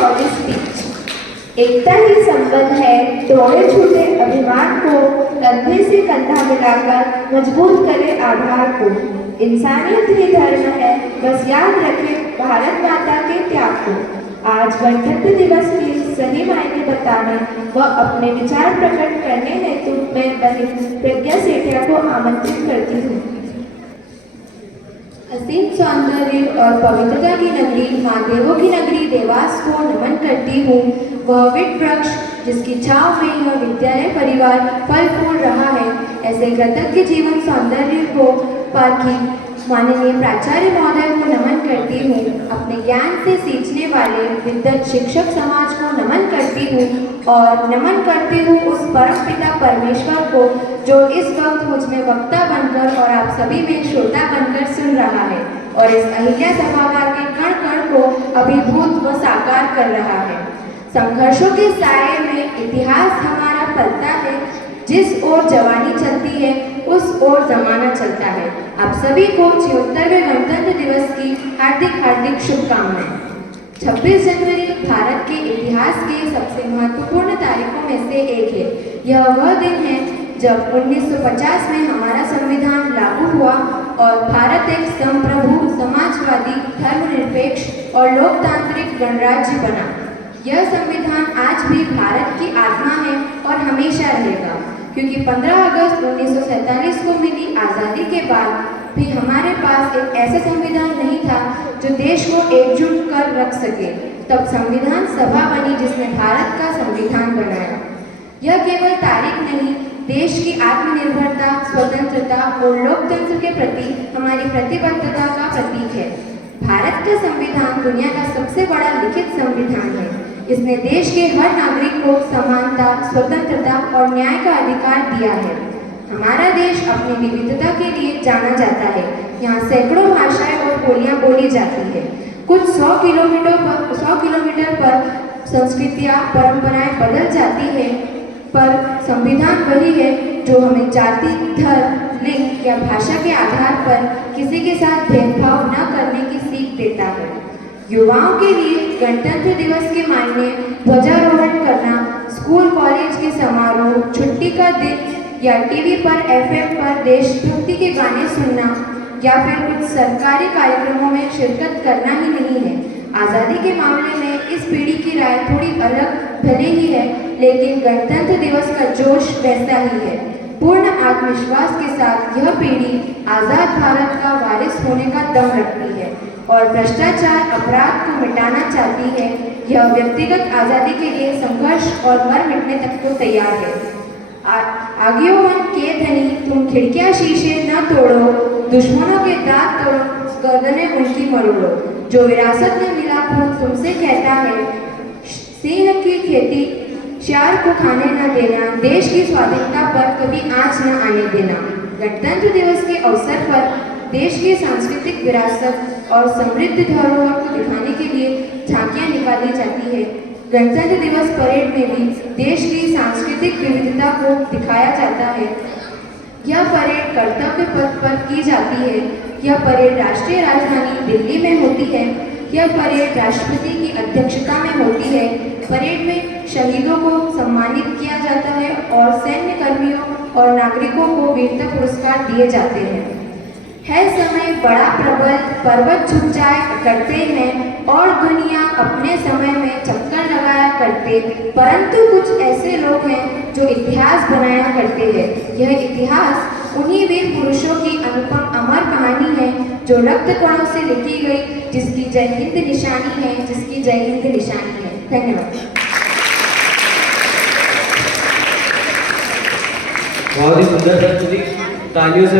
शौर्य speech. एकता ही संबंध है, तोड़े छूटे अभिमान को, कंधे से कंधा मिलाकर मजबूत करे आधार को। इंसानियत ही धर्म है, बस याद रखें भारत माता के त्याग को। आज गणतंत्र दिवस के सही मायने बताने व अपने विचार प्रकट करने हेतु मैं बहन प्रज्ञा सेठिया को आमंत्रित करती हूँ। असीम सौंदर्य और पवित्रता की नगरी माँ देवों की नगरी देवास को नमन करती हूँ। वह विट वृक्ष जिसकी छांव में यह विद्यालय परिवार फल फूल रहा है, ऐसे कृतज्ञ जीवन सौंदर्य को पारखी माननीय प्राचार्य महोदय को नमन करती हूँ। अपने ज्ञान से सींचने वाले विद्वत शिक्षक समाज को नमन करती हूँ और नमन करती हूँ उस परम पिता परमेश्वर को जो इस वक्त मुझ में वक्ता बनकर और आप सभी में श्रोता बनकर सुन रहा है और इस अहिल्या सभागार के कण कण को अभिभूत व साकार कर रहा है। संघर्षों के साये में इतिहास हमारा पलता है, जिस ओर जवानी चलती है उस ओर जमाना चलता है। आप सभी को 76वें गणतंत्र दिवस की हार्दिक शुभकामनाएं। 26 जनवरी भारत के इतिहास के सबसे महत्वपूर्ण तारीखों में से एक है। यह वह दिन है जब 1950 में हमारा संविधान लागू हुआ और भारत एक संप्रभु, समाजवादी, धर्मनिरपेक्ष और लोकतांत्रिक गणराज्य बना। यह संविधान आज भी भारत की आत्मा है और हमेशा रहेगा, क्योंकि 15 अगस्त 1947 को मिली आज़ादी के बाद भी हमारे पास एक ऐसा संविधान नहीं था जो देश को एकजुट कर रख सके। तब संविधान सभा बनी जिसने भारत का संविधान बनाया। यह केवल तारीख नहीं, देश की आत्मनिर्भरता, स्वतंत्रता और लोकतंत्र के प्रति हमारी प्रतिबद्धता का प्रतीक है। भारत का संविधान दुनिया का सबसे बड़ा लिखित संविधान है। इसने देश के हर नागरिक को समानता, स्वतंत्रता और न्याय का अधिकार दिया है। हमारा देश अपनी विविधता के लिए जाना जाता है। यहाँ सैकड़ों भाषाएं और बोलियां बोली जाती है। कुछ 100 किलोमीटर पर संस्कृतियाँ, परंपराएं बदल जाती है, पर संविधान वही है जो हमें जाति, धर्म, लिंग या भाषा के आधार पर किसी के साथ भेदभाव न करने की सीख देता है। युवाओं के लिए गणतंत्र दिवस के मायने ध्वजारोहण करना, स्कूल कॉलेज के समारोह, छुट्टी का दिन या टीवी पर FM पर देशभक्ति के गाने सुनना या फिर कुछ सरकारी कार्यक्रमों में शिरकत करना ही नहीं है। आज़ादी के मामले में इस पीढ़ी की राय थोड़ी अलग भले ही है, लेकिन गणतंत्र दिवस का जोश वैसा ही है। पूर्ण आत्मविश्वास के साथ यह पीढ़ी आज़ाद भारत का वारिस होने का दम रखती है और भ्रष्टाचार, अपराध को मिटाना चाहती है। यह व्यक्तिगत आज़ादी के लिए संघर्ष और मर मिटने तक को तैयार है। आज्ञो मन के धनी, तुम खिड़कियां शीशे न तोड़ो, दुश्मनों के दांत तोड़ो, गर्दनें उनकी मरोड़ो। जो विरासत में मिला खून तुमसे कहता है, सिंह की खेती श्यार को खाने न देना, देश की स्वाधीनता पर कभी आंच न आने देना। गणतंत्र दिवस के अवसर पर देश की सांस्कृतिक विरासत और समृद्ध धरोहर को दिखाने के लिए झांकियां निकाली जाती है। गणतंत्र दिवस परेड में भी देश की सांस्कृतिक विविधता को दिखाया जाता है। यह परेड कर्तव्य पथ पर की जाती है। यह परेड राष्ट्रीय राजधानी दिल्ली में होती है। यह परेड राष्ट्रपति की अध्यक्षता में होती है। परेड में शहीदों को सम्मानित किया जाता है और सैन्य कर्मियों और नागरिकों को वीरता पुरस्कार दिए जाते हैं। है समय बड़ा प्रबल, पर्वत झुक जाए करते हैं और दुनिया अपने समय में चक्कर लगाया करते, परंतु कुछ ऐसे लोग हैं जो इतिहास बनाया करते हैं। यह इतिहास उन्हीं वीर पुरुषों की अनुपम अमर कहानी है जो रक्त कणों से लिखी गई, जिसकी जय हिंद निशानी है, जिसकी जय हिंद निशानी है। धन्यवाद। बहुत ही सुंदर, तालियों से